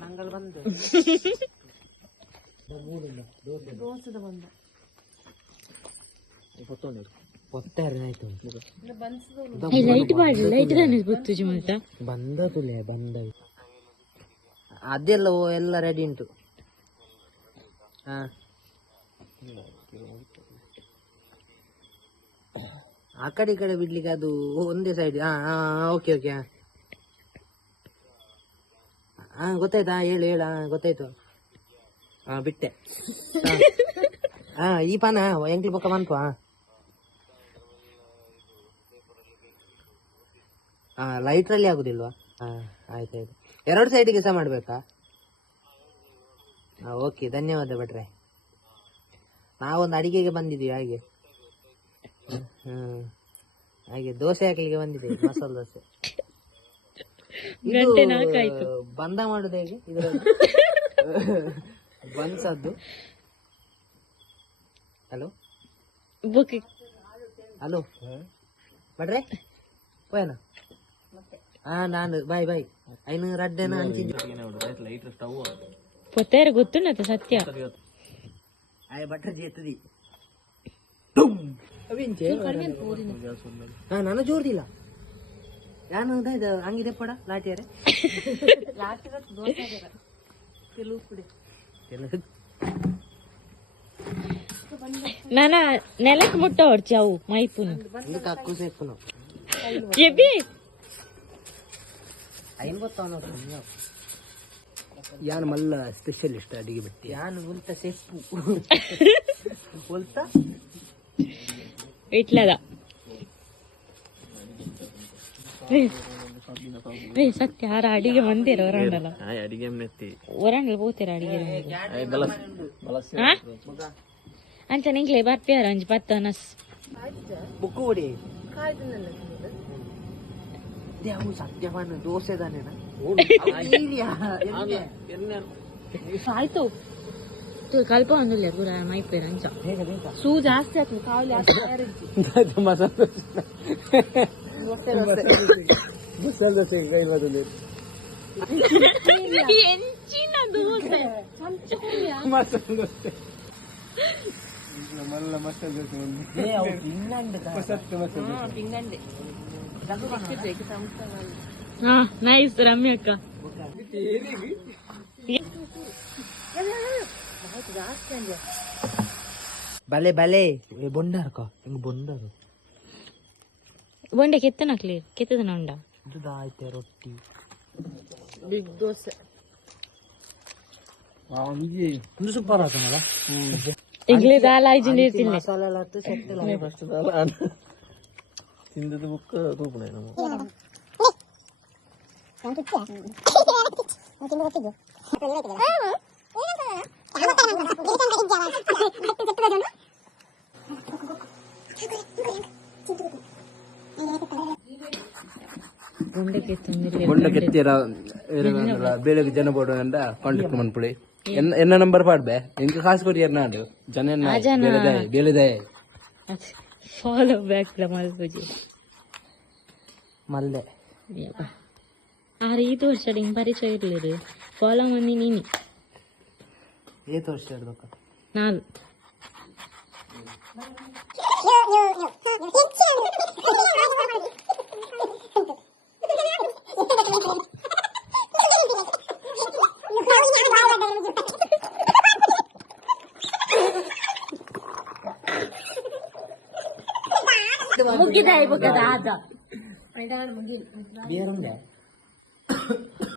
ನಂಗಲ್ ಬಂದು ದೋಸದ ಬಂದ పొత్తారు light body light గానే ಗೊತ್ತು ಮತ್ತ ಬಂದದುಲೆ ಅದೆಲ್ಲ ಎಲ್ಲ ರೆಡಿ ಉಂಟು. ಆ ಕಡೆ ಈ ಕಡೆ ಬಿಡ್ಲಿಕ್ಕೆ ಅದು ಒಂದೇ ಸೈಡ್. ಓಕೆ ಓಕೆ ಗೊತ್ತಾಯ್ತಾ? ಹೇಳು ಗೊತ್ತಾಯ್ತು. ಬಿಟ್ಟೆ. ಈ ಪಾನ ಎಂಕ್ಲಿ ಪಕ್ಕ ಬಂತು. ಲೈಟ್ರಲ್ಲಿ ಆಗುದಿಲ್ವಾ? ಆಯ್ತಾಯ್ತು. ಎರಡು ಸೈಡಿಗೆ ಸಹ ಮಾಡ್ಬೇಕಾ? ಓಕೆ, ಧನ್ಯವಾದ ಭಟ್ರೆ. ನಾವೊಂದು ಅಡಿಗೆಗೆ ಬಂದಿದ್ದೀವಿ ಹಾಗೆ. ಹಾಗೆ ದೋಸೆ ಹಾಕಲಿಕ್ಕೆ ಬಂದಿದ್ದೀವಿ, ಮಸಾಲೆ ದೋಸೆ. ಇದು ಬಂದ ಮಾಡುದು ಹೇಗೆ? ಇದರಲ್ಲಿ ಬನ್ಸದ್ದು. ಹಲೋ ಹಲೋ ಭಟ್ರೆ ಹೋಯನ. ನಾನು ಬಾಯ್ 500 ಅಡ್ಡೆನ పొత్తేరు గుర్తున్నది సత్య బట్టర్ చేస్తుంది. ನಾನು ಜೋರ್ದಿಲ್ಲ. ಯಾನು ಹಂಗೆ ತೆಪ್ಪಡ ಲಾಟಿಯಾರೆ నాన్న నెలకు ముట్ట వచ్చావు మైపును కక్కు సేపును చెప్పి ಯಾನು ಮಲ್ಲ ಸ್ಪೆಷಲಿಸ್ಟ್ ಅಡಿಗೆ ಬಿಟ್ಟು ಯಾನು ಉಲ್ಟ ಸೆಪ್ಪು ಉಲ್ಟ ಇಟ್ಲದ ಸತ್ಯ ಯಾರ ಅಡಿಗೆ ಬಂದಿರ ಒರಂಡಲ ಒರಂಡಲ ಹೋಗ್ತೀರ ಅಡಿಗೆ ಅಂತ ನಿಂಗ್ಲೆ ಬರ್ತೀರ ಅಂಜ್ ಪತ್ತನಸ್ ಬುಕ್ಕು ಹೊಡಿ ದೇವು ಸತ್ಯವಾನ ದೋಸೆದಾನೇನ ಆಯ್ತು ಕಲ್ಪ ಒಂದಿಲ್ಲ ಪೂರ ಮೈಪೇರ ಅಂಚ ಸೂ ಜಾಸ್ತಿ ಆಗ್ತದೆ ಕಾವಲಿ ಮಸಾಲೆ ದೋಸೆ ಕೈಲದಲ್ಲಿ ಎಂಚಿನ ದೋಸೆ ಮಸಾಲೆ ದೋಸೆ ಮಲ್ಲ ಮಸಾಲೆ ದೋಸೆ ಪಿಂಗಂಡೆ ನೈಸ್ ರಮ್ಯ ಅಕ್ಕ ಬಲೆ ಬೊಂಡಾರ್ಕ ಹಿಂಗ್ ಬೊಂಡಾರು ಬೊಂಡೆ ಕೆತ್ತನಕ್ಲಿ ಕೆತ್ತದನ ಉಂಡ ಆಯ್ತೆ ರೊಟ್ಟಿ ಬಿಗ್ ದೋಸೆ ಇದು ಸೂಪರ್ ಆತನಲ್ಲ. ಈಗಲೇ ದಾಲ್ ಆಯ್ಜಿಂದ ಇರ್ತೀನಿ ಮಸಾಲೆ ಎಲ್ಲ ಫಸ್ಟ್ ತಿಂದದ ಬುಕ್ಕ ರೂಪಣೆ ನಮ್ಮ బొండకెత్తిరా బేలకు జనబోడు అంట కాంటాక్ట్ మనపుడి ఎన్న నంబర్ పాడబే ఇంకా కాసు కొట్టి ఎన్నాడు జన బేలదాయ ಫಾಲೋ ಬ್ಯಾಕ್ ಮಲ್ಪುಜಿ ಮಲ್ಲೆ ಆರು ಈ ತೋರ್ಸಡ ಹಿಂಗ್ ಪರಿಚಯ ಇರ್ಲಿರಿ ಫಾಲೋ ಮಂದಿ ನೀನಿ ಏ ತೋರ್ಸಾಡ್ಬೇಕ ನಾನು ಮುಗಿದ ಇವಾಗ ಬೇರುಂಡೆ